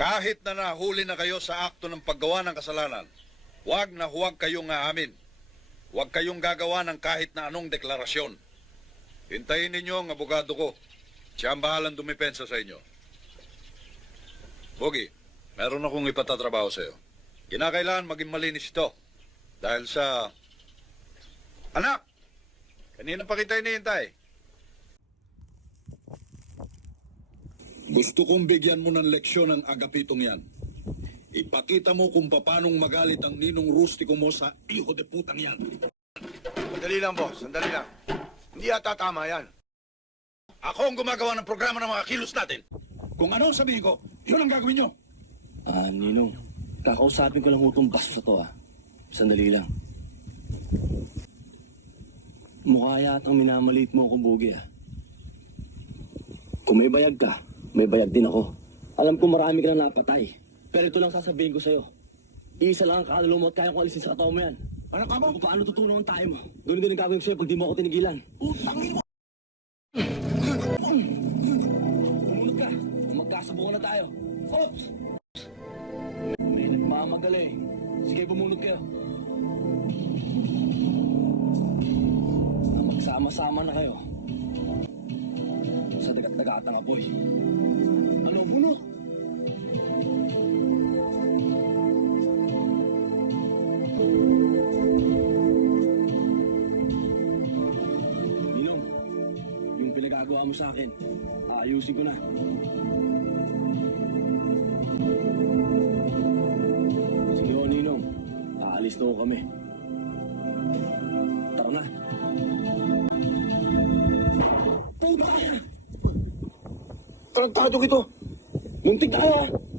Kahit na nahuli na kayo sa akto ng paggawa ng kasalanan, huwag na huwag kayong aamin. Huwag kayong gagawa ng kahit na anong deklarasyon. Hintayin ninyo ang abogado ko. Siya ang bahalang dumipensa sa inyo. Bogi, meron akong ipatatrabaho sa iyo. Kinakailangan maging malinis ito. Dahil sa... Anak! Kanina pa kita hinihintay. Gusto kong bigyan mo ng leksyon ang agapitong yan. Ipakita mo kung paanong magalit ang ninong rustiko mo sa iho de putang yan. Sandali lang, boss. Sandali lang. Hindi yata tama yan. Ako ang gumagawa ng programa ng mga kilos natin. Kung ano ang sabihin ko, yun ang gagawin nyo. Ninong, kakausapin ko lang itong baso sa to, Sandali lang. Mukha yatang minamaliit mo ako, Bugi, Kung may bayag ka, may bayag din ako. Alam ko marami ka na napatay. Pero ito lang sasabihin ko sa'yo. Iisa lang ang kaluluwa mo at kaya kong alisin sa katawan mo yan. Ano ka mo? Kung paano tutulong ang tayo mo. Doon ang gagawin ko sa'yo pag di mo ako tinigilan. Utangin mo! Umunod ka. Magkasubukan na tayo. Oops! May nagmamagaling. Sige, bumunod kayo. Magsama-sama na kayo. Sa dagat-dagatang apoy. Ano, bunot? Ninong, yung pinagagawa mo sa akin, aayusin ko na. Sige o, Ninong. Aalis na ho kami. Tara na. Puta ka! Tarantado kito! Muntik na ka!